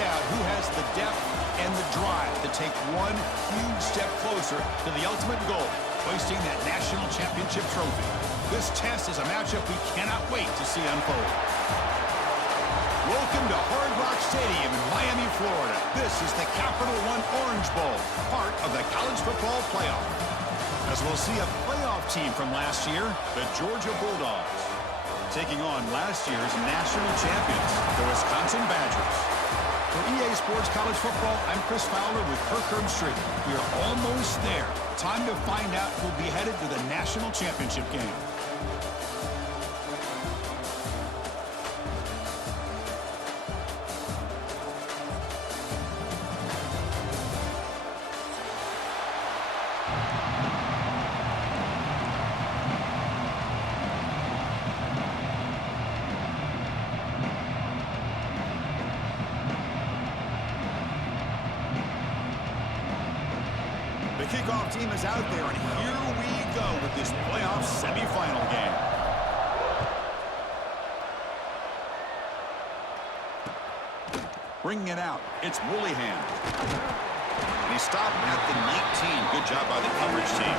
out who has the depth and the drive to take one huge step closer to the ultimate goal, hoisting that national championship trophy. This test is a matchup we cannot wait to see unfold. Welcome to Hard Rock Stadium in Miami, Florida. This is the Capital One Orange Bowl, part of the college football playoff. As we'll see a playoff team from last year, the Georgia Bulldogs, taking on last year's national champions, the Wisconsin Badgers. For EA Sports College Football, I'm Chris Fowler with Kirk Herbstreit. We are almost there. Time to find out who'll be headed to the national championship game. The kickoff team is out there, and here we go with this playoff semifinal game. Bringing it out, it's Woolihan. And he stopped at the 19. Good job by the coverage team.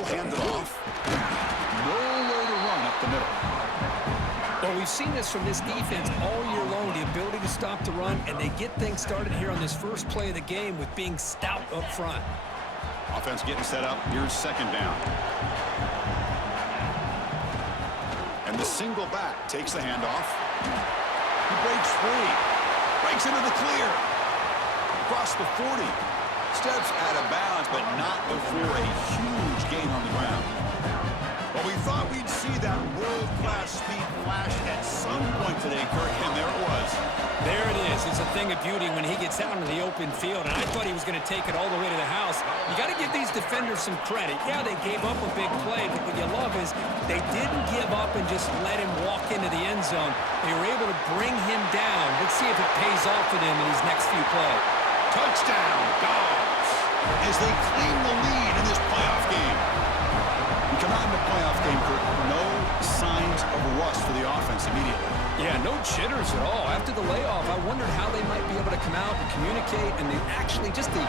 Hand it off. Nowhere to run up the middle. Well, we've seen this from this defense all year long, the ability to stop the run, and they get things started here on this first play of the game with being stout up front. Offense getting set up. Here's second down. And the single back takes the handoff. He breaks free. Breaks into the clear. Across the 40. Steps out of bounds, but not before a huge gain on the ground. Well, we thought we'd see that world-class speed flash at some point today, Kirk, and there it was. There it is. It's a thing of beauty when he gets out in the open field, and I thought he was going to take it all the way to the house. You got to give these defenders some credit. Yeah, they gave up a big play, but what you love is they didn't give up and just let him walk into the end zone. They were able to bring him down. Let's see if it pays off for them in these next few plays. Touchdown, Dogs, as they claim the lead in this playoff game. We come out in the playoff game, Kirk, no signs of rust for the offense immediately. Yeah, no jitters at all. After the layoff, I wondered how they might be able to come out and communicate, and they actually just the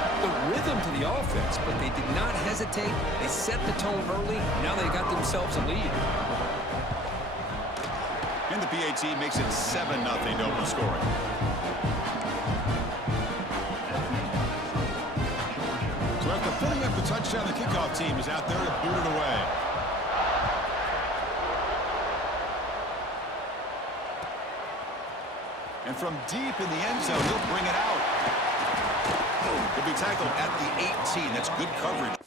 rhythm to the offense, but they did not hesitate. They set the tone early. Now they got themselves a lead. And the PAT makes it 7-0 to open scoring. So after putting up the touchdown, the kickoff team is out there to boot it away. And from deep in the end zone, he'll bring it out. He'll be tackled at the 18. That's good coverage.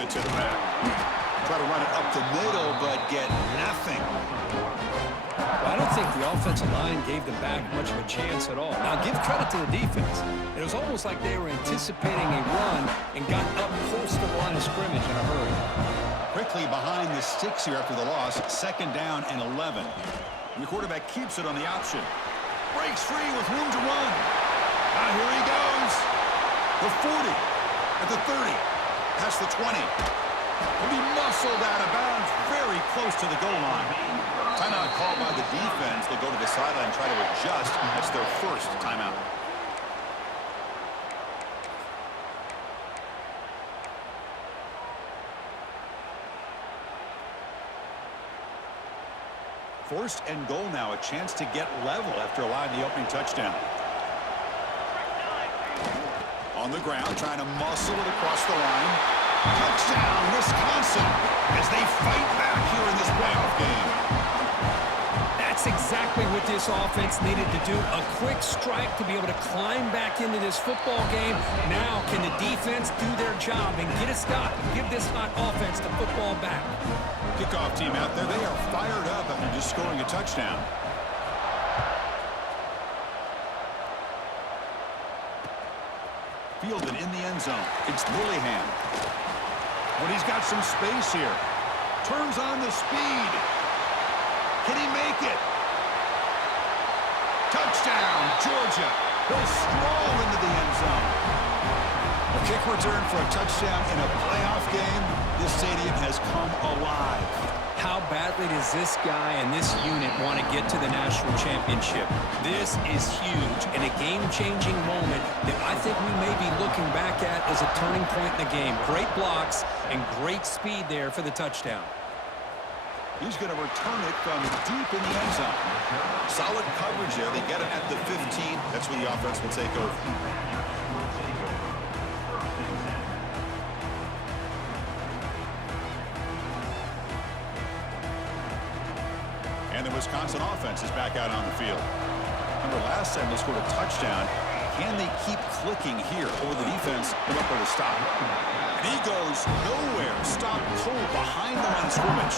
it to the back. Try to run it up the middle, but get nothing. Well, I don't think the offensive line gave the back much of a chance at all. Now, give credit to the defense. It was almost like they were anticipating a run and got up close to the line of scrimmage in a hurry. Quickly behind the sticks here after the loss. 2nd down and 11. And the quarterback keeps it on the option. Breaks free with room to run. Now here he goes. The 40. At the 30. Past the 20. Will be muscled out of bounds very close to the goal line. Timeout called by the defense. They'll go to the sideline and try to adjust. That's their first timeout. First and goal now. A chance to get level after allowing the opening touchdown. On the ground, trying to muscle it across the line. Touchdown, Wisconsin, as they fight back here in this playoff game. That's exactly what this offense needed to do. A quick strike to be able to climb back into this football game. Now, can the defense do their job and get a stop and give this hot offense the football back? Kickoff team out there. They are fired up after just scoring a touchdown. Fielded in the end zone. It's Willingham. When he's got some space here. Turns on the speed. Can he make it? Touchdown, Georgia. He'll stroll into the end zone. A kick return for a touchdown in a playoff game. This stadium has come alive. How badly does this guy and this unit want to get to the national championship? This is huge and a game-changing moment that I think we may be looking back at as a turning point in the game. Great blocks and great speed there for the touchdown. He's going to return it from deep in the end zone. Solid coverage there. They get it at the 15. That's where the offense will take over. And the Wisconsin offense is back out on the field. Remember last time they scored a touchdown. Can they keep clicking here over the defense and up with a stop? And he goes nowhere. Stop cold behind the line of scrimmage.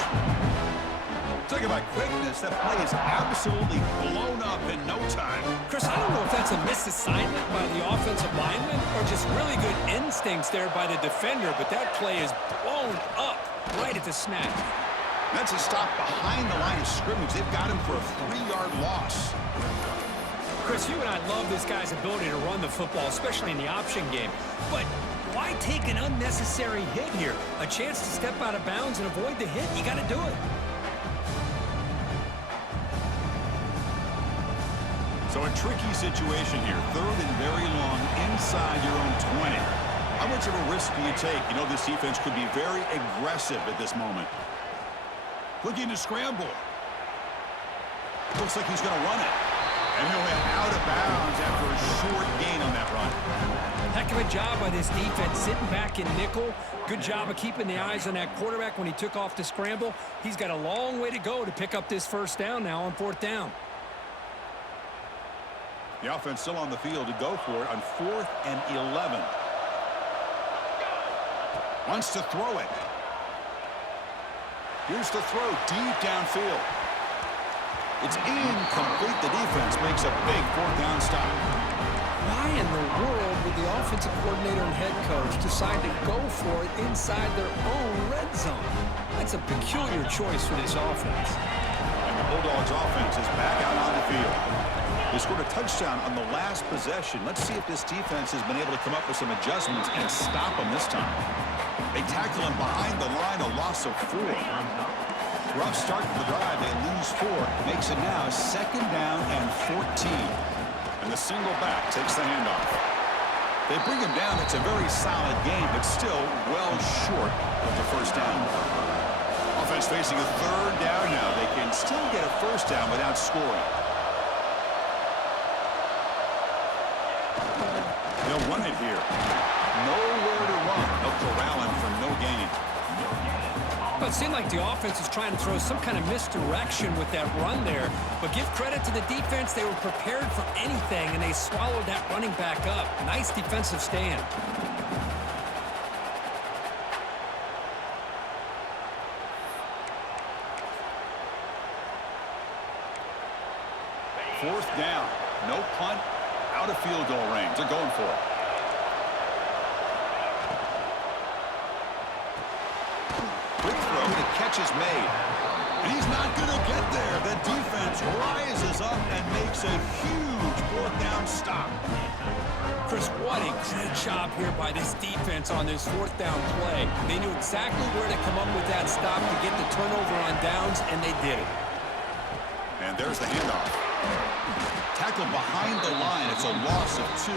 Talking about quickness, that play is absolutely blown up in no time. Chris, I don't know if that's a misassignment by the offensive lineman or just really good instincts there by the defender, but that play is blown up right at the snap. That's a stop behind the line of scrimmage. They've got him for a 3-yard loss. Chris, you and I love this guy's ability to run the football, especially in the option game. But why take an unnecessary hit here? A chance to step out of bounds and avoid the hit, you got to do it. So a tricky situation here. 3rd and very long inside your own 20. How much of a risk do you take? You know this defense could be very aggressive at this moment. Looking to scramble. Looks like he's going to run it. And he'll head out of bounds after a short gain on that run. Heck of a job by this defense sitting back in nickel. Good job of keeping the eyes on that quarterback when he took off the scramble. He's got a long way to go to pick up this first down now on 4th down. The offense still on the field to go for it on 4th and 11. Wants to throw it. Here's the throw deep downfield. It's incomplete. The defense makes a big 4th down stop. Why in the world would the offensive coordinator and head coach decide to go for it inside their own red zone? That's a peculiar choice for this offense. And the Bulldogs offense is back out on the field. They scored a touchdown on the last possession. Let's see if this defense has been able to come up with some adjustments and stop them this time. They tackle him behind the line, a loss of 4. Rough start to the drive. They lose 4. Makes it now 2nd down and 14. And the single back takes the handoff. They bring him down. It's a very solid game, but still well short of the first down. Offense facing a 3rd down now. They can still get a first down without scoring. They'll run it here. Nowhere to run. They'll corral him for no gain. But it seemed like the offense was trying to throw some kind of misdirection with that run there. But give credit to the defense. They were prepared for anything, and they swallowed that running back up. Nice defensive stand. 4th down. No punt, out of field goal range. They're going for it. Quick throw, the catch is made. And he's not going to get there. The defense rises up and makes a huge 4th down stop. Chris, what a great job here by this defense on this 4th down play. They knew exactly where to come up with that stop to get the turnover on downs, and they did it. And there's the handoff. Tackled behind the line. It's a loss of 2.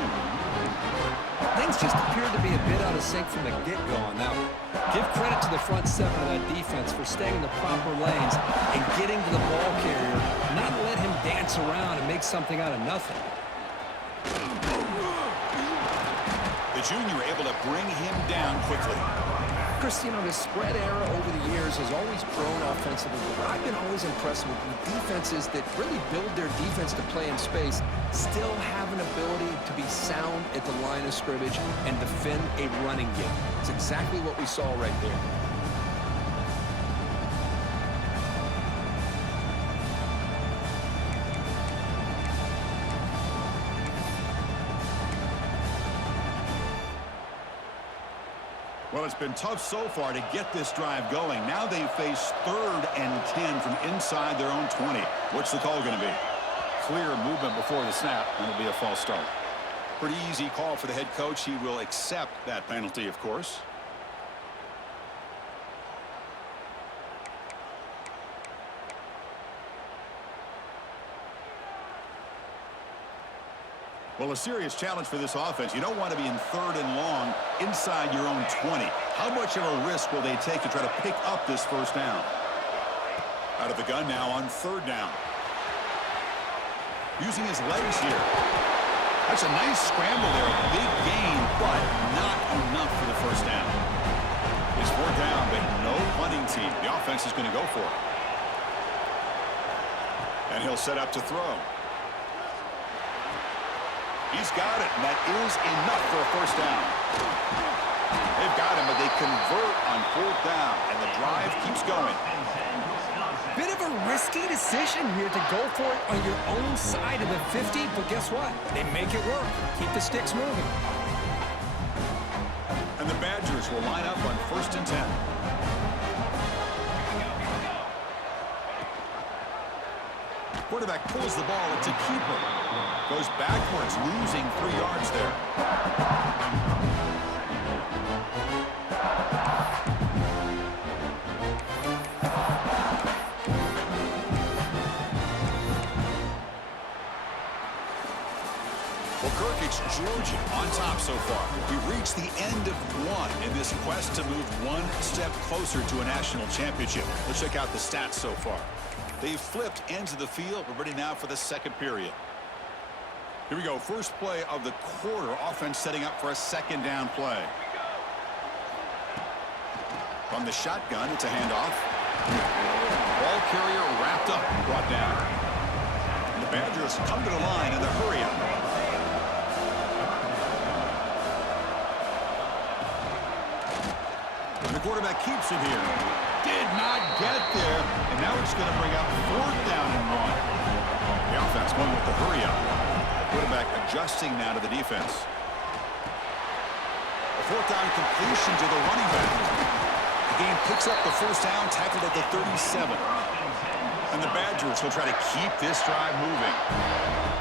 Things just appeared to be a bit out of sync from the get-go on that one. Give credit to the front 7 of that defense for staying in the proper lanes and getting to the ball carrier, not let him dance around and make something out of nothing. The junior able to bring him down quickly. Chris, you know, the spread era over the years has always grown offensively, but I've been always impressed with defenses that really build their defense to play in space, still have an ability to be sound at the line of scrimmage and defend a running game. It's exactly what we saw right there. Well, it's been tough so far to get this drive going. Now they face 3rd and 10 from inside their own 20. What's the call going to be? Clear movement before the snap, and it'll be a false start. Pretty easy call for the head coach. He will accept that penalty, of course. Well, a serious challenge for this offense. You don't want to be in 3rd and long inside your own 20. How much of a risk will they take to try to pick up this 1st down? Out of the gun now on 3rd down. Using his legs here. That's a nice scramble there. A big gain, but not enough for the 1st down. It's 4th down, but no punting team. The offense is going to go for it. And he'll set up to throw. He's got it, and that is enough for a 1st down. They've got him, but they convert on 4th down, and the drive keeps going. Bit of a risky decision here to go for it on your own side of the 50, but guess what? They make it work. Keep the sticks moving. And the Badgers will line up on 1st and 10. Quarterback pulls the ball. It's a keeper. Goes backwards, losing 3 yards there. Well, Kirk, it's Georgia on top so far. We've reached the end of 1 in this quest to move 1 step closer to a national championship. Let's check out the stats so far. They've flipped ends of the field. We're ready now for the 2nd period. Here we go. First play of the quarter. Offense setting up for a 2nd down play. From the shotgun, it's a handoff. Ball carrier wrapped up, brought down. And the Badgers come to the line in the hurry up. And the quarterback keeps it here. Did not get there. And now it's going to bring up 4th down and 1. The offense going with the hurry up. Quarterback adjusting now to the defense. A 4th down completion to the running back. The game picks up the 1st down, tackled at the 37. And the Badgers will try to keep this drive moving.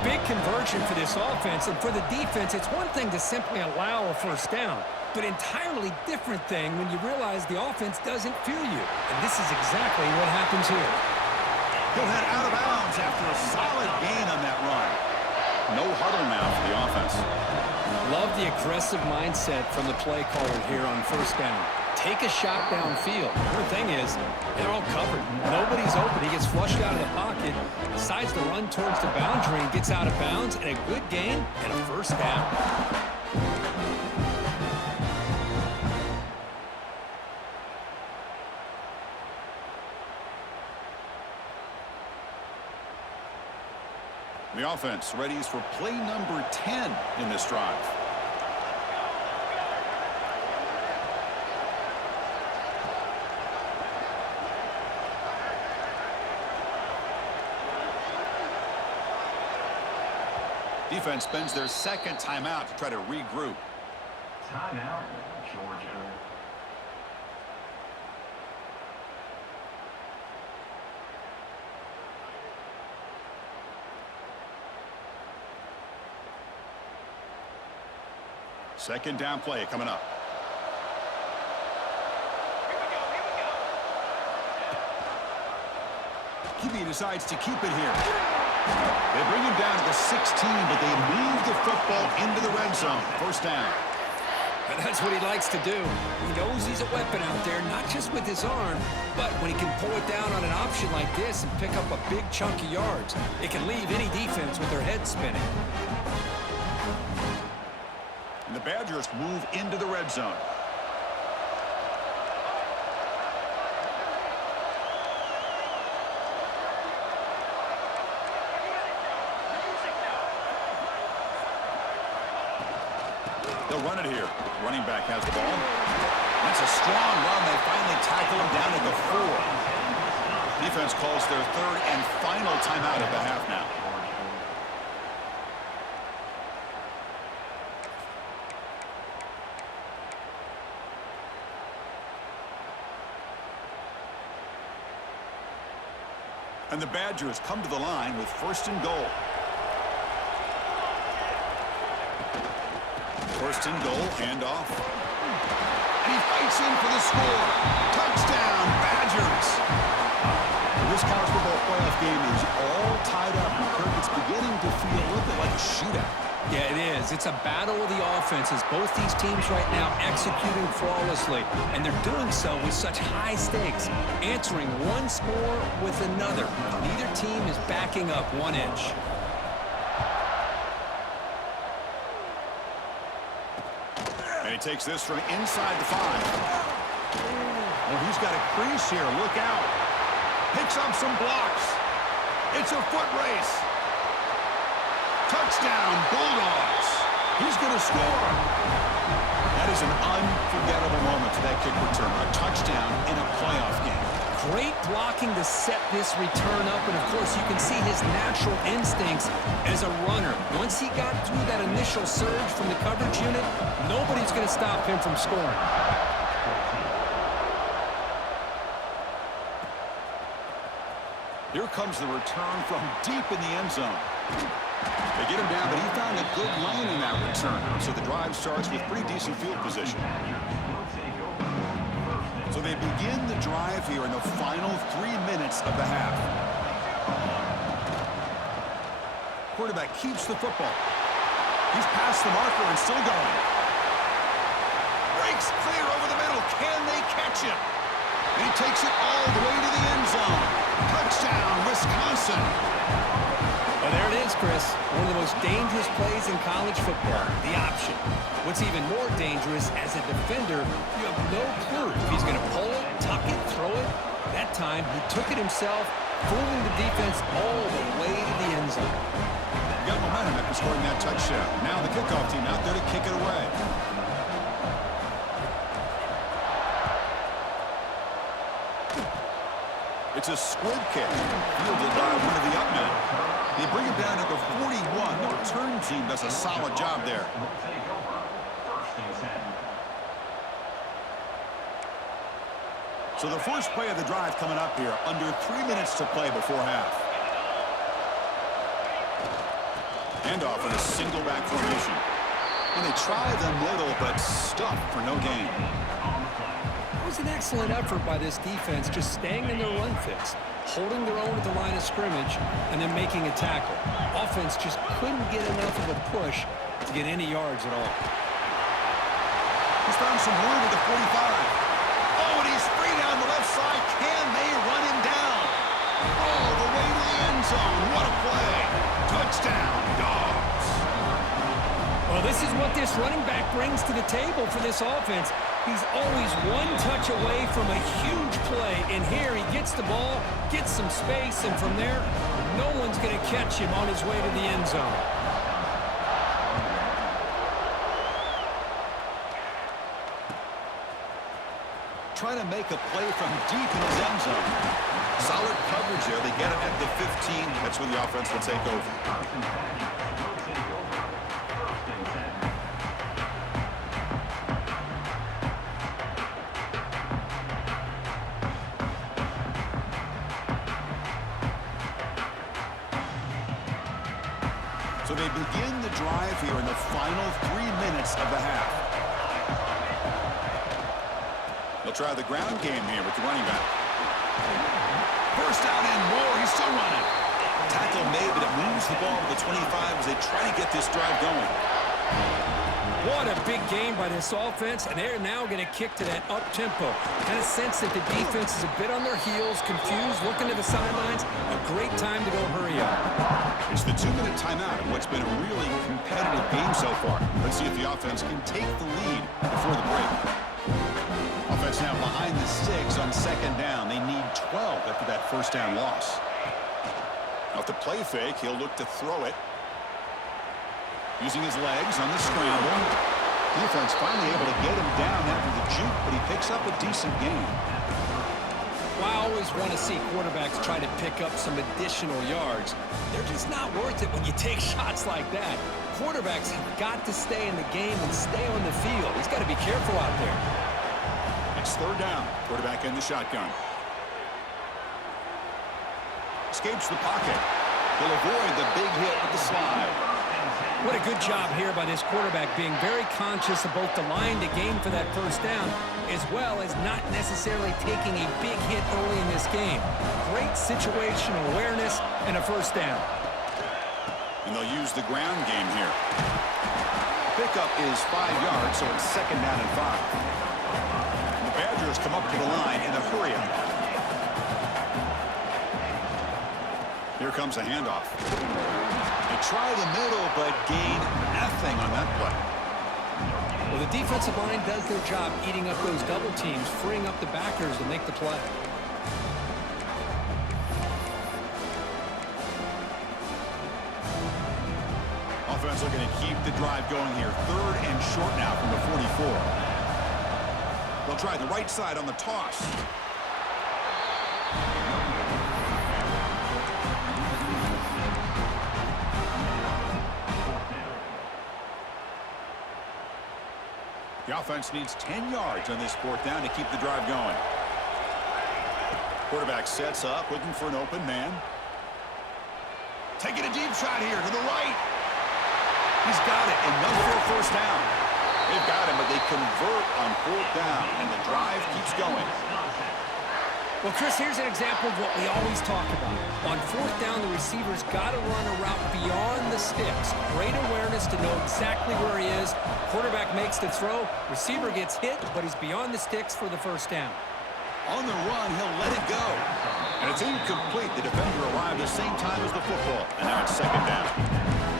Big conversion for this offense, and for the defense, it's one thing to simply allow a 1st down, but entirely different thing when you realize the offense doesn't fear you. And this is exactly what happens here. He'll head out of bounds after a solid gain on that run. No huddle now for the offense. Love the aggressive mindset from the play caller here on 1st down. Take a shot downfield. The thing is, they're all covered. Nobody's open. He gets flushed out of the pocket, decides to run towards the boundary and gets out of bounds, and a good gain and a 1st down. The offense readies for play number 10 in this drive. Defense spends their second timeout to try to regroup. Timeout, Georgia. Second down play coming up. QB decides to keep it here. They bring him down to the 16, but they move the football into the red zone. First down. And that's what he likes to do. He knows he's a weapon out there, not just with his arm, but when he can pull it down on an option like this and pick up a big chunk of yards, it can leave any defense with their head spinning. And the Badgers move into the red zone. They'll run it here. Running back has the ball. That's a strong run. They finally tackle him down at the 4. Defense calls their third and final timeout of the half now. And the Badgers come to the line with first and goal. First and goal, handoff. And he fights in for the score. Touchdown, Badgers. This college football playoff game is all tied up. And Kirk, it's beginning to feel a little bit like a shootout. Yeah, it is. It's a battle of the offenses. Both these teams right now executing flawlessly, and they're doing so with such high stakes, answering one score with another. Neither team is backing up 1 inch. And he takes this from inside the 5. Well, he's got a crease here. Look out. Picks up some blocks. It's a foot race. Touchdown, Bulldogs. He's going to score. That is an unforgettable moment for that kick return. A touchdown in a playoff game. Great blocking to set this return up, and of course you can see his natural instincts as a runner. Once he got through that initial surge from the coverage unit, nobody's going to stop him from scoring. Here comes the return from deep in the end zone. They get him down, but he found a good lane in that return. So the drive starts with pretty decent field position. So they begin the drive here in the final 3 minutes of the half. Quarterback keeps the football. He's past the marker and still going. Breaks clear over the middle. Can they catch him? And he takes it all the way to the end zone. Touchdown, Wisconsin. Well, there it is, Chris. One of the most dangerous plays in college football, the option. What's even more dangerous, as a defender, you have no clue if he's going to pull it, tuck it, throw it. That time, he took it himself, fooling the defense all the way to the end zone. Got momentum after scoring that touchdown. Now the kickoff team out there to kick it away. It's a squib kick, fielded by one of the up men. They bring him down at the 41. The return team does a solid job there. So the first play of the drive coming up here, under 3 minutes to play before half. Handoff in a single back formation. And they try the middle, but stuffed for no gain. It was an excellent effort by this defense, just staying in their run fits, holding their own at the line of scrimmage, and then making a tackle. Offense just couldn't get enough of a push to get any yards at all. He's found some room at the 45. Oh, and he's free down the left side. Can they run him down? All the way to the end zone. What a play. Touchdown, Dogs. Well, this is what this running back brings to the table for this offense. He's always one touch away from a huge play, and here he gets the ball, gets some space, and from there, no one's going to catch him on his way to the end zone. Trying to make a play from deep in his end zone. Solid coverage there. They get it at the 15. That's where the offense will take over. they begin the drive here in the final 3 minutes of the half. They'll try the ground game here with the running back. First down and more. He's still running. Tackle made, but it moves the ball to the 25 as they try to get this drive going. What a big game by this offense, and they're now going to kick to that up-tempo. Kind of sense that the defense is a bit on their heels, confused, looking to the sidelines. A great time to go hurry up. It's the 2-minute timeout of what's been a really competitive game so far. Let's see if the offense can take the lead before the break. Offense now behind the 6 on second down. They need 12 after that first down loss. Off the play fake, he'll look to throw it. Using his legs on the scramble. Defense finally able to get him down after the juke, but he picks up a decent gain. Well, I always want to see quarterbacks try to pick up some additional yards. They're just not worth it when you take shots like that. Quarterbacks have got to stay in the game and stay on the field. He's got to be careful out there. It's third down. Quarterback in the shotgun. Escapes the pocket. He'll avoid the big hit with the slide. What a good job here by this quarterback, being very conscious of both the line to gain for that first down, as well as not necessarily taking a big hit early in this game. Great situational awareness and a first down. And they'll use the ground game here. Pickup is 5 yards, so it's second down and 5. The Badgers come up to the line in a hurry-up. Here comes a handoff. They try the middle, but gain nothing on that play. Well, the defensive line does their job eating up those double teams, freeing up the backers to make the play. Offense looking to keep the drive going here. Third and short now from the 44. They'll try the right side on the toss. The offense needs 10 yards on this fourth down to keep the drive going. Quarterback sets up, looking for an open man. Taking a deep shot here to the right. He's got it, enough for a first down. They've got him, but they convert on fourth down, and the drive keeps going. Well, Chris, here's an example of what we always talk about. On fourth down, the receiver's got to run a route beyond the sticks. Great awareness to know exactly where he is. Quarterback makes the throw. Receiver gets hit, but he's beyond the sticks for the first down. On the run, he'll let it go. And it's incomplete. The defender arrived the same time as the football, and now it's second down.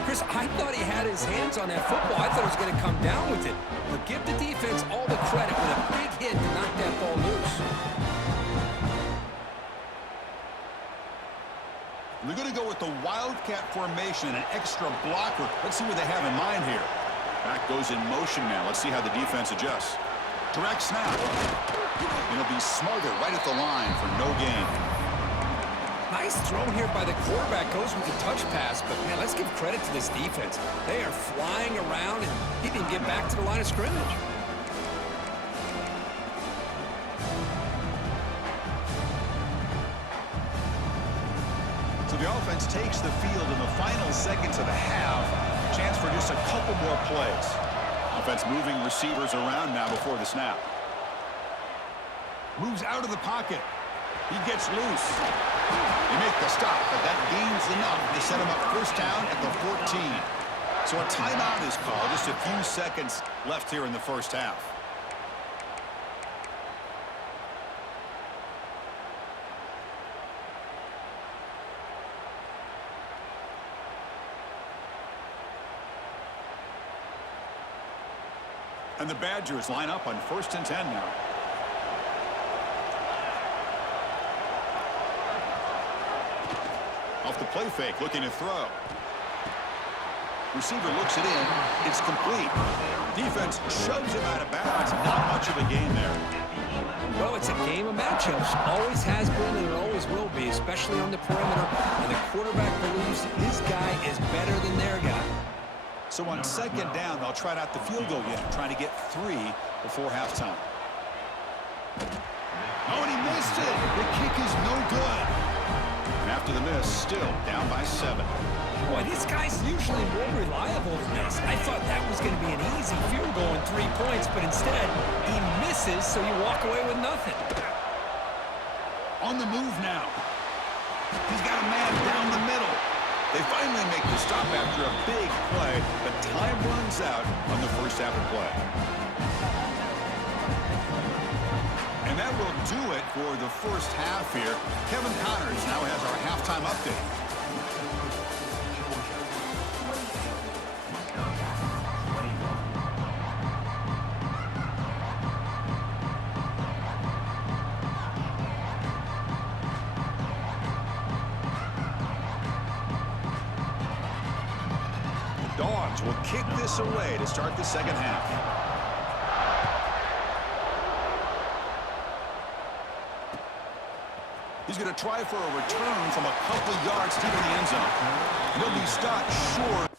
Chris, I thought he had his hands on that football. I thought he was going to come down with it. But give the defense all the credit with a big hit to knock that ball loose. They're going to go with the Wildcat formation, an extra blocker. Let's see what they have in mind here. Back goes in motion now. Let's see how the defense adjusts. Direct snap. And he'll be smothered right at the line for no gain. Nice throw here by the quarterback. Goes with the touch pass. But, man, let's give credit to this defense. They are flying around, and he didn't get back to the line of scrimmage. So the offense takes the field in the final seconds of the half. Chance for just a couple more plays. Offense moving receivers around now before the snap. Moves out of the pocket. He gets loose. They make the stop, but that gains enough to set him up first down at the 14. So a timeout is called. Just a few seconds left here in the first half. And the Badgers line up on 1st and 10 now. Off the play fake, looking to throw. Receiver looks it in. It's complete. Defense shoves him out of bounds. Not much of a gain there. Well, it's a game of matchups. Always has been and it always will be, especially on the perimeter. And the quarterback believes his guy is better than their guy. So on second down, they'll try out the field goal unit, trying to get 3 before halftime. Oh, and he missed it. The kick is no good. And after the miss, still down by 7. Boy, this guy's usually more reliable than this. I thought that was going to be an easy field goal and 3 points, but instead, he misses, so you walk away with nothing. On the move now. He's got a man down the middle. They finally make the stop after a big play, but time runs out on the first half of play. And that will do it for the first half here. Kevin Connors now has our halftime update. Dogs will kick this away to start the second half. He's going to try for a return from a couple yards deep in the end zone. He'll be stopped short.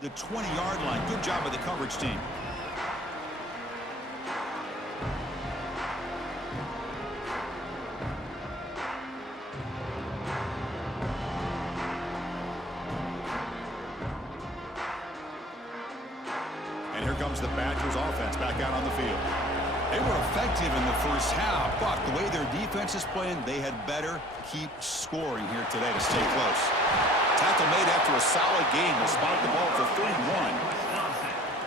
the 20-yard line. Good job by the coverage team. And here comes the Badgers offense back out on the field. They were effective in the first half, but the way their defense is playing, they had better keep scoring here today to stay close. Tackle made after a solid game. Will spot the ball for 31.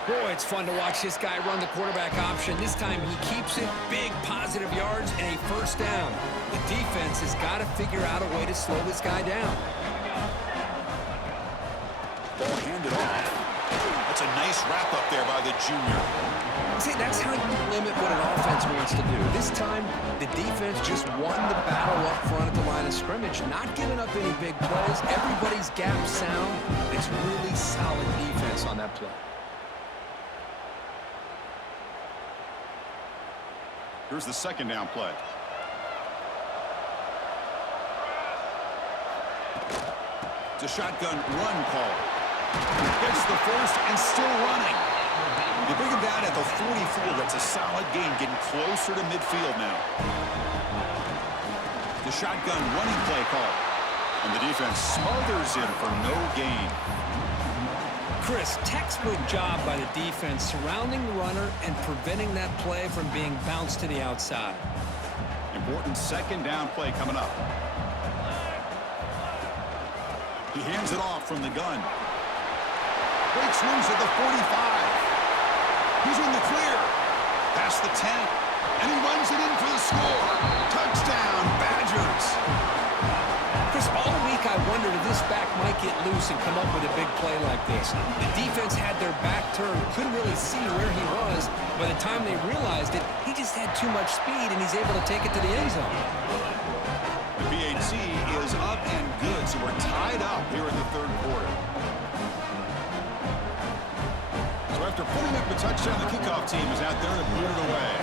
Boy, it's fun to watch this guy run the quarterback option. This time he keeps it, big positive yards, and a first down. The defense has got to figure out a way to slow this guy down. Ball handed off. That's a nice wrap up there by the junior. See, that's how you limit what an offense wants to do. This time, the defense just won the battle up front at the line of scrimmage, not giving up any big plays. Everybody's gap sound. It's really solid defense on that play. Here's the second down play. It's a shotgun run call. Gets the first and still running. They bring him down at the 44. That's a solid gain, getting closer to midfield now. The shotgun running play call. And the defense smothers him for no gain. Chris, textbook job by the defense surrounding the runner and preventing that play from being bounced to the outside. Important second down play coming up. He hands it off from the gun. Breaks loose at the 45. He's in the clear. Past the 10. And he runs it in for the score. Touchdown, Badgers. Chris, all week I wondered if this back might get loose and come up with a big play like this. The defense had their back turned, couldn't really see where he was. By the time they realized it, he just had too much speed, and he's able to take it to the end zone. The BHC is up and good, so we're tied up here in the third quarter. So after putting up the touchdown, the kickoff team is out there to boot it away.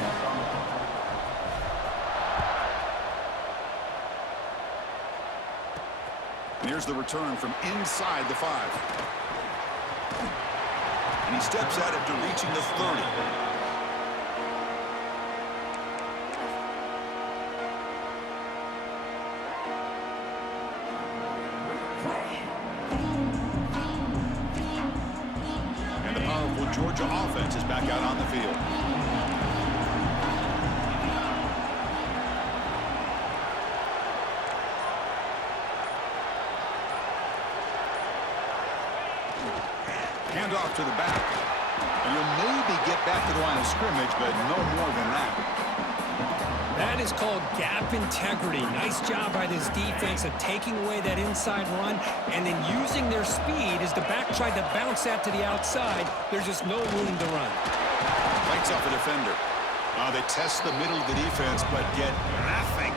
And here's the return from inside the 5. And he steps out after reaching the 30. And the powerful Georgia offense is back out on the field. Hand off to the back. And you'll maybe get back to the line of scrimmage, but no more than that. That is called gap integrity. Nice job by this defense of taking away that inside run and then using their speed as the back tried to bounce that to the outside. There's just no room to run. Fights off a defender. They test the middle of the defense, but get nothing.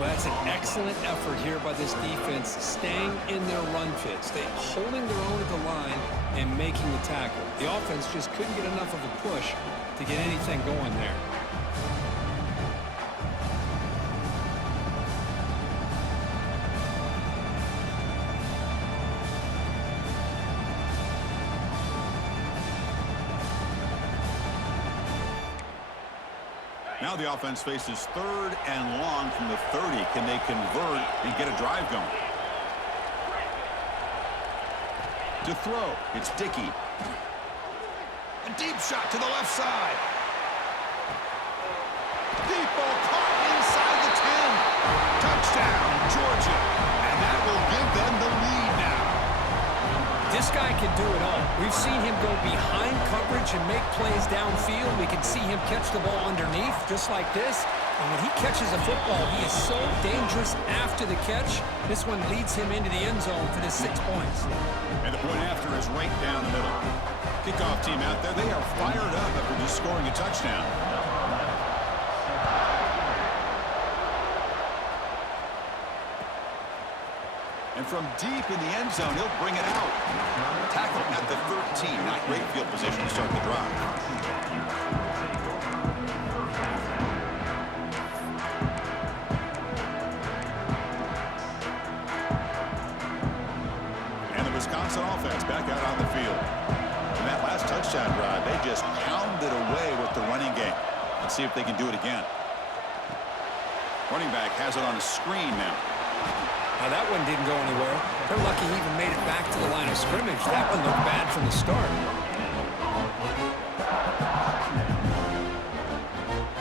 Well, that's an excellent effort here by this defense, staying in their run fits. They holding their own at the line and making the tackle. The offense just couldn't get enough of a push to get anything going there. Now the offense faces third and long from the 30. Can they convert and get a drive going? To throw, it's Dickey. A deep shot to the left side. Deep ball caught inside the 10. Touchdown, Georgia. And that will give them the lead now. This guy can do it all. We've seen him go behind coverage and make plays downfield. We can see him catch the ball underneath, just like this. And when he catches a football, he is so dangerous after the catch. This one leads him into the end zone for the 6 points. And the point after is right down the middle. Kickoff team out there, they are fired up after just scoring a touchdown. And from deep in the end zone, he'll bring it out. Tackle at the 13. Not great field position to start the drive. And the Wisconsin offense back out field. In that last touchdown drive, they just pounded away with the running game. Let's see if they can do it again. Running back has it on a screen now. Now that one didn't go anywhere. They're lucky he even made it back to the line of scrimmage. That one looked bad from the start.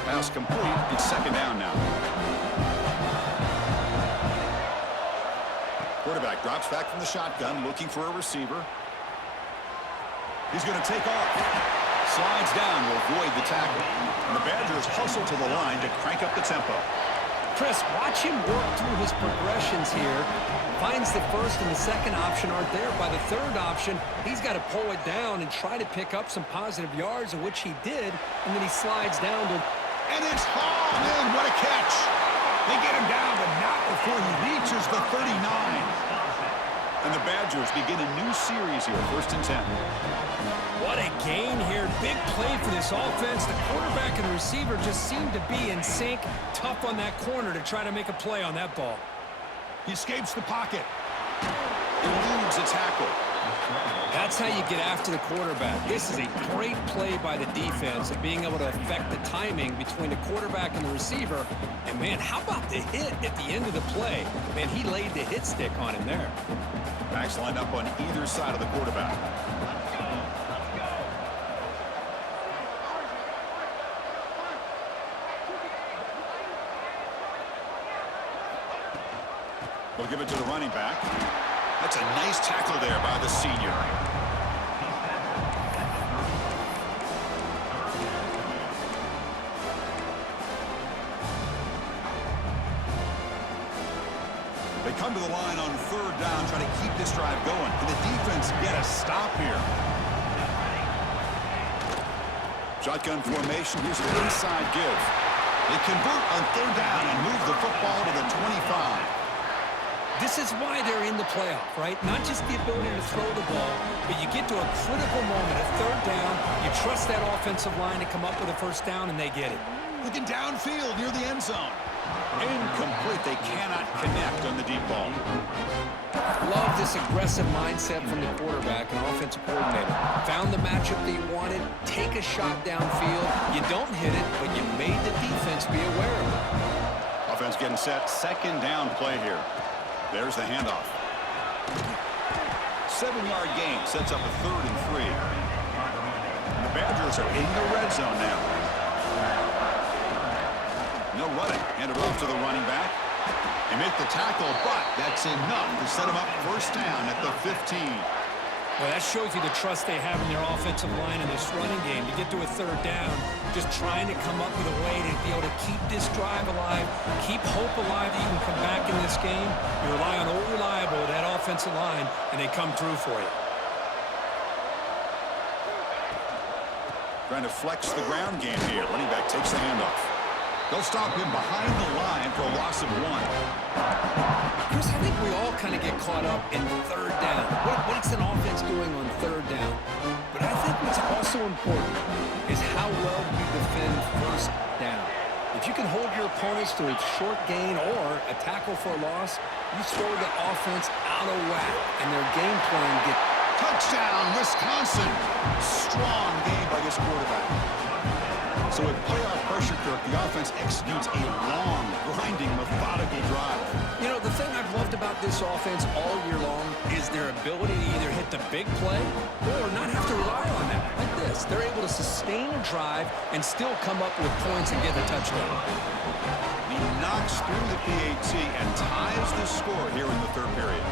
Pass complete. It's second down now. Quarterback drops back from the shotgun, looking for a receiver. He's going to take off. Slides down to avoid the tackle. And the Badgers hustle to the line to crank up the tempo. Chris, watch him work through his progressions here. Finds the first and the second option aren't there. By the third option, he's got to pull it down and try to pick up some positive yards, of which he did. And then he slides down to... And it's hauled in. What a catch. They get him down, but not before he reaches the 39. And the Badgers begin a new series here, 1st and 10. What a gain here. Big play for this offense. The quarterback and the receiver just seem to be in sync. Tough on that corner to try to make a play on that ball. He escapes the pocket. Eludes a tackle. That's how you get after the quarterback. This is a great play by the defense of being able to affect the timing between the quarterback and the receiver. And, man, how about the hit at the end of the play? Man, he laid the hit stick on him there. Backs lined up on either side of the quarterback. We'll give it to the running back. That's a nice tackle there by the senior. They come to the line on 3rd down, trying to keep this drive going. Can the defense get a stop here? Shotgun formation. Here's an inside give. They convert on 3rd down and move the football to the 25. This is why they're in the playoff, right? Not just the ability to throw the ball, but you get to a critical moment, a 3rd down. You trust that offensive line to come up with a 1st down, and they get it. Looking downfield near the end zone. Incomplete. They cannot connect on the deep ball. Love this aggressive mindset from the quarterback and offensive coordinator. Found the matchup that you wanted. Take a shot downfield. You don't hit it, but you made the defense be aware of it. Offense getting set. 2nd down play here. There's the handoff. 7-yard gain sets up a 3rd and 3. And the Badgers are in the red zone now. No running. Hand it off to the running back. They make the tackle, but that's enough to set them up 1st down at the 15. Well, that shows you the trust they have in their offensive line in this running game to get to a 3rd down, just trying to come up with a way to be able to keep this drive alive, keep hope alive that you can come back in this game. You rely on old reliable, that offensive line, and they come through for you. Trying to flex the ground game here. Running back takes the handoff. They'll stop him behind the line for a loss of 1. Chris, I think we all kind of get caught up in 3rd down. What's an offense doing on 3rd down? But I think what's also important is how well you defend 1st down. If you can hold your opponents to a short gain or a tackle for a loss, you throw the offense out of whack, and their game plan gets... Touchdown, Wisconsin. Strong game by this quarterback. So with playoff pressure, Kirk, the offense executes a long, grinding, methodical drive. You know, the thing I've loved about this offense all year long is their ability to either hit the big play or not have to rely on that. Like this. They're able to sustain a drive and still come up with points and get a touchdown. He knocks through the PAT and ties the score here in the 3rd period.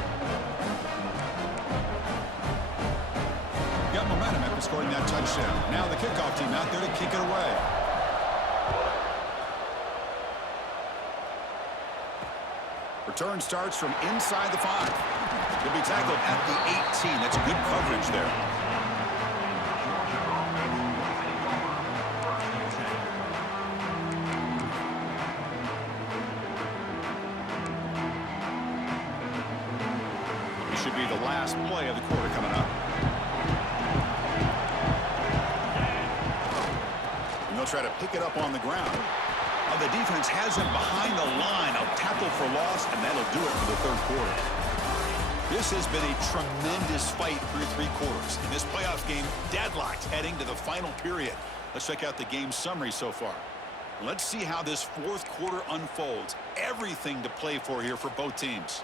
Got momentum after scoring that touchdown. Now the kickoff team out there to kick it away. Return starts from inside the 5. He'll be tackled at the 18. That's good coverage there. This should be the last play of the quarter coming up. And they'll try to pick it up on the ground. The defense has him behind the line. A tackle for loss, and that'll do it for the 3rd quarter. This has been a tremendous fight through three quarters. In this playoff game, deadlocked heading to the final period. Let's check out the game summary so far. Let's see how this fourth quarter unfolds. Everything to play for here for both teams.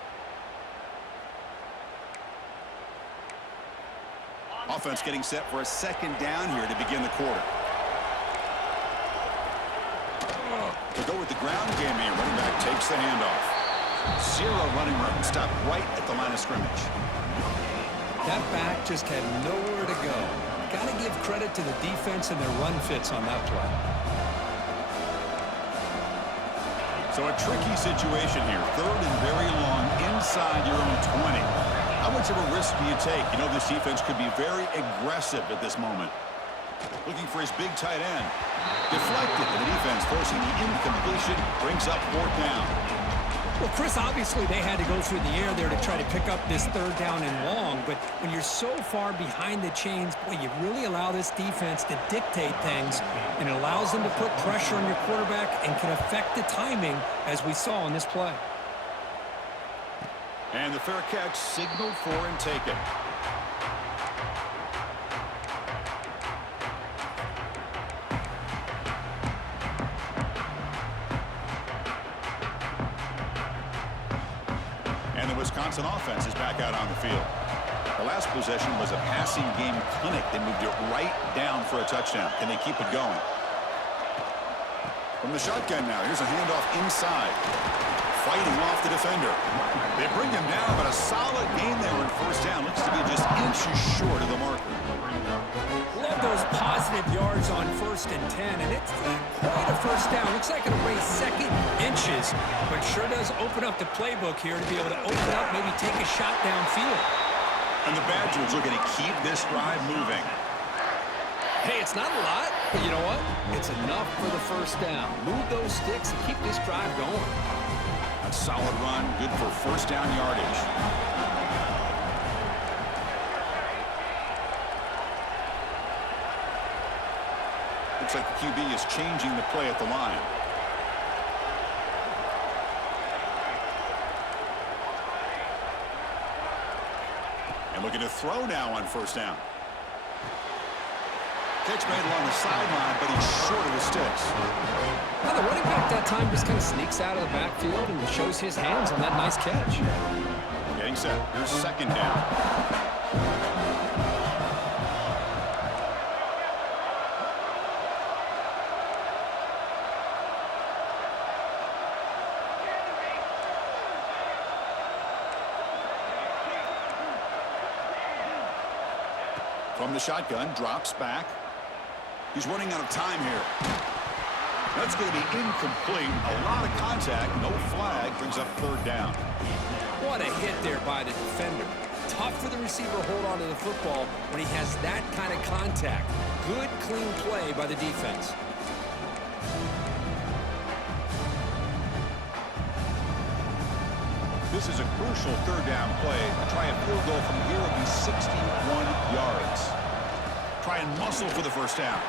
Offense getting set for a second down here to begin the quarter. To go with the ground game here. Running back takes the handoff. Zero running room. Stopped right at the line of scrimmage. That back just had nowhere to go. Got to give credit to the defense and their run fits on that play. So a tricky situation here. Third and very long inside your own 20. How much of a risk do you take? You know this defense could be very aggressive at this moment. Looking for his big tight end. Deflected, and the defense forcing the incompletion. Brings up fourth down. Well, Chris, obviously they had to go through the air there to try to pick up this third down and long, but when you're so far behind the chains, boy, you really allow this defense to dictate things, and it allows them to put pressure on your quarterback and can affect the timing, as we saw in this play. And the fair catch signaled for and taken. And the Wisconsin offense is back out on the field. The last possession was a passing game clinic. They moved it right down for a touchdown. Can they keep it going? From the shotgun now, here's a handoff inside. Fighting off the defender. They bring him down, but a solid gain there in first down. Looks to be just inches short of the marker. Love those positive yards on 1st and 10, and it's quite a first down. Looks like it'll raise second inches, but sure does open up the playbook here to be able to open up, maybe take a shot downfield. And the Badgers looking to keep this drive moving. Hey, it's not a lot, but you know what? It's enough for the first down. Move those sticks and keep this drive going. A solid run, good for first down yardage. Looks like the QB is changing the play at the line. And looking to throw now on first down. Catch made along the sideline, but he's short of the sticks. Well, the running back that time just kind of sneaks out of the backfield and shows his hands on that nice catch. Getting set. Here's second down. From the shotgun, drops back. He's running out of time here. That's going to be incomplete. A lot of contact, no flag, brings up third down. What a hit there by the defender. Tough for the receiver to hold on to the football when he has that kind of contact. Good, clean play by the defense. This is a crucial third down play. Try a field goal from here would be 61 yards. Try and muscle for the first down.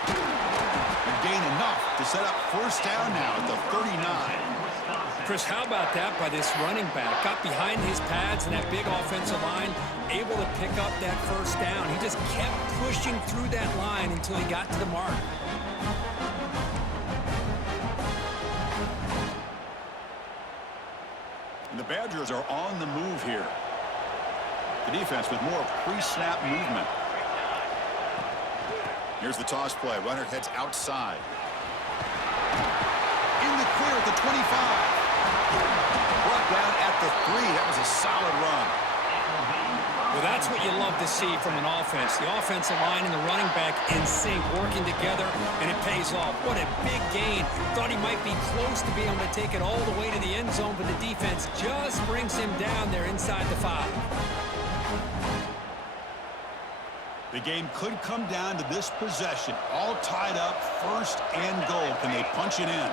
And gain enough to set up first down now at the 39. Chris, how about that by this running back? Got behind his pads and that big offensive line, able to pick up that first down. He just kept pushing through that line until he got to the mark. And the Badgers are on the move here. The defense with more pre-snap movement. Here's the toss play. Runner heads outside. In the clear at the 25. Brought down at the 3. That was a solid run. Well, that's what you love to see from an offense. The offensive line and the running back in sync, working together, and it pays off. What a big gain. Thought he might be close to being able to take it all the way to the end zone, but the defense just brings him down there inside the 5. The game could come down to this possession. All tied up, first and goal. Can they punch it in?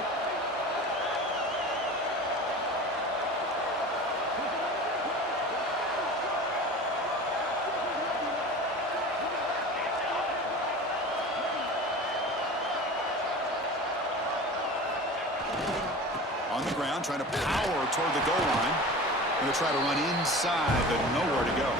On the ground, trying to power toward the goal line. Going to try to run inside, but nowhere to go.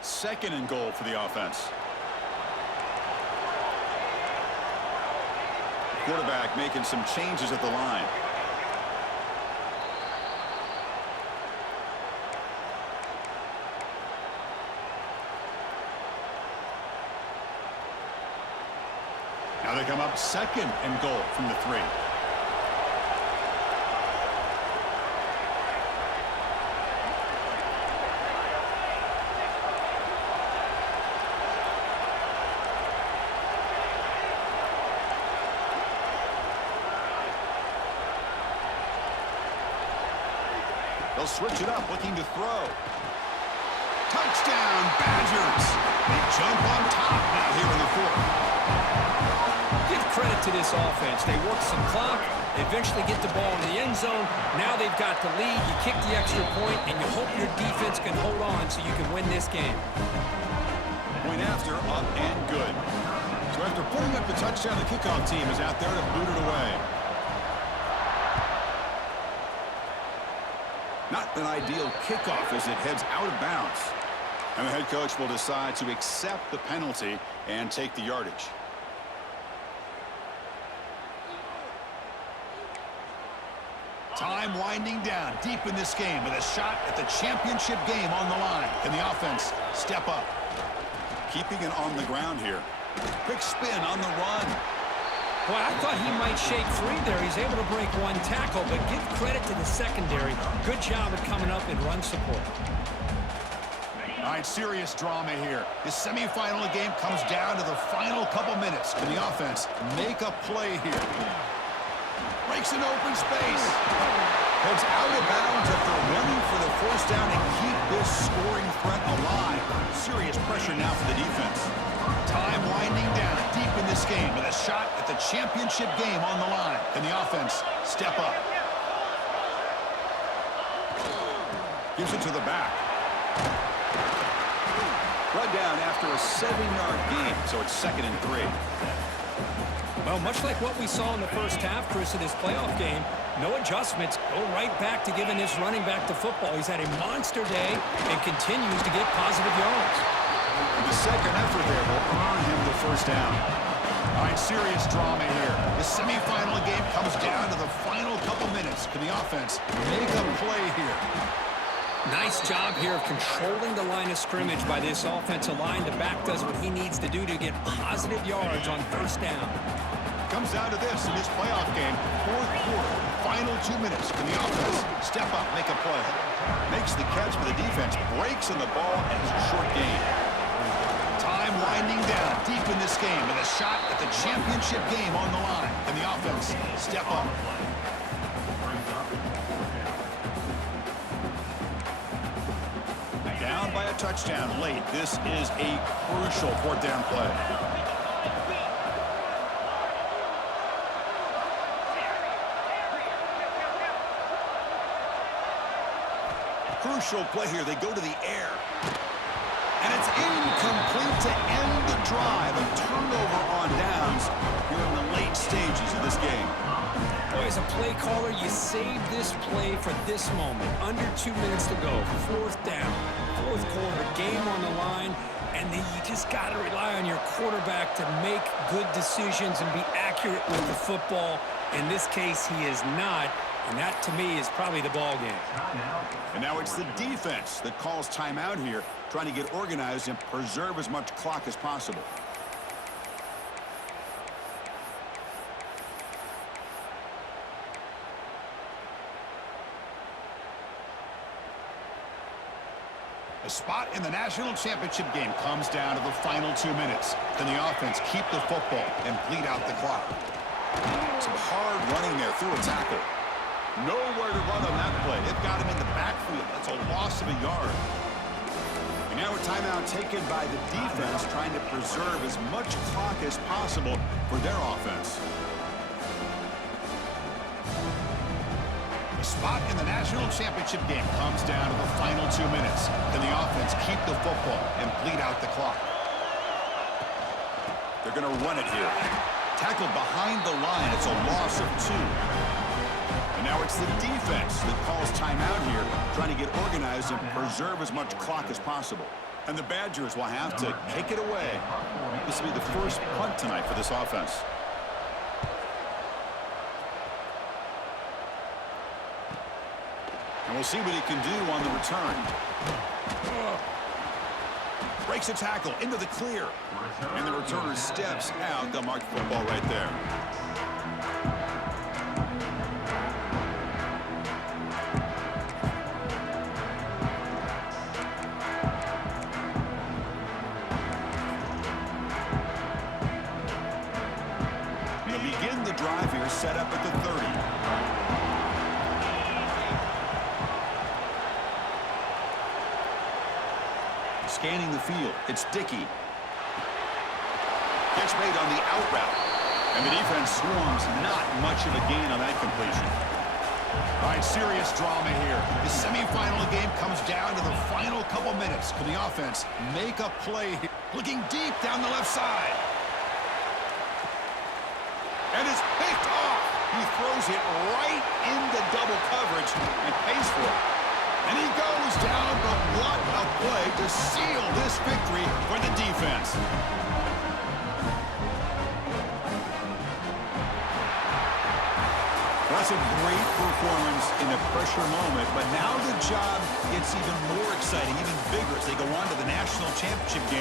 Second and goal for the offense. Quarterback making some changes at the line. Now they come up second and goal from the 3. They'll switch it up, looking to throw. Touchdown, Badgers. They jump on top now here in the 4th. Give credit to this offense. They work some clock. They eventually get the ball in the end zone. Now they've got the lead. You kick the extra point, and you hope your defense can hold on so you can win this game. Point after, up and good. So after putting up the touchdown, the kickoff team is out there to boot it away. Not an ideal kickoff as it heads out of bounds. And the head coach will decide to accept the penalty and take the yardage. Time winding down deep in this game with a shot at the championship game on the line. Can the offense step up? Keeping it on the ground here. Quick spin on the run. Boy, I thought he might shake free there. He's able to break one tackle, but give credit to the secondary. Good job at coming up in run support. All right, serious drama here. The semifinal game comes down to the final couple minutes. Can the offense make a play here? Breaks an open space. Heads out of bounds after running for the 1st down and keep this scoring threat alive. Serious pressure now for the defense. Time winding down deep in this game with a shot at the championship game on the line. Can the offense step up? Gives it to the back. Brought down after a 7-yard gain, so it's 2nd and 3. Well, much like what we saw in the first half, Chris, of this playoff game, no adjustments. Go right back to giving this running back the football. He's had a monster day and continues to get positive yards. The second effort there will earn him the 1st down. All right, serious drama here. The semifinal game comes down to the final couple minutes. Can the offense make a play here? Nice job here of controlling the line of scrimmage by this offensive line. The back does what he needs to do to get positive yards on 1st down. Comes down to this in this playoff game. 4th quarter, final 2 minutes. Can the offense step up, make a play? Makes the catch for the defense, breaks on the ball, and it's a short gain. Time winding down deep in this game with a shot at the championship game on the line. Can the offense step up? Down by a touchdown late. This is a crucial 4th down play. Crucial play here. They go to the air. And it's incomplete to end the drive. A turnover on downs here in the late stages of this game. Boy, as a play caller, you save this play for this moment. Under 2 minutes to go. 4th down. 4th quarter. Game on the line. And then you just got to rely on your quarterback to make good decisions and be accurate with the football. In this case, he is not. And that, to me, is probably the ball game. And now it's the defense that calls timeout here, trying to get organized and preserve as much clock as possible. A spot in the national championship game comes down to the final 2 minutes. Can the offense keep the football and bleed out the clock? Some hard running there through a tackle. Nowhere to run on that play. They've got him in the backfield. That's a loss of a yard. And now a timeout taken by the defense, trying to preserve as much clock as possible for their offense. The spot in the national championship game comes down to the final 2 minutes. Can the offense keep the football and bleed out the clock? They're going to run it here. Tackled behind the line. It's a loss of 2. And now it's the defense that calls timeout here, trying to get organized and preserve as much clock as possible. And the Badgers will have to kick it away. This will be the first punt tonight for this offense. And we'll see what he can do on the return. Breaks a tackle into the clear. And the returner steps out. They'll mark the football right there. They'll begin the drive here, set up at the 30. Scanning the field, it's Dickey. Catch made on the out route. And the defense swarms, not much of a gain on that completion. All right, serious drama here. The semifinal game comes down to the final couple minutes. Can the offense make a play here? Looking deep down the left side. And it's picked off. He throws it right into double coverage and pays for it. And he goes down, but what a play to seal this victory for the defense. That's a great performance in a pressure moment, but now the job gets even more exciting, even bigger as they go on to the national championship game.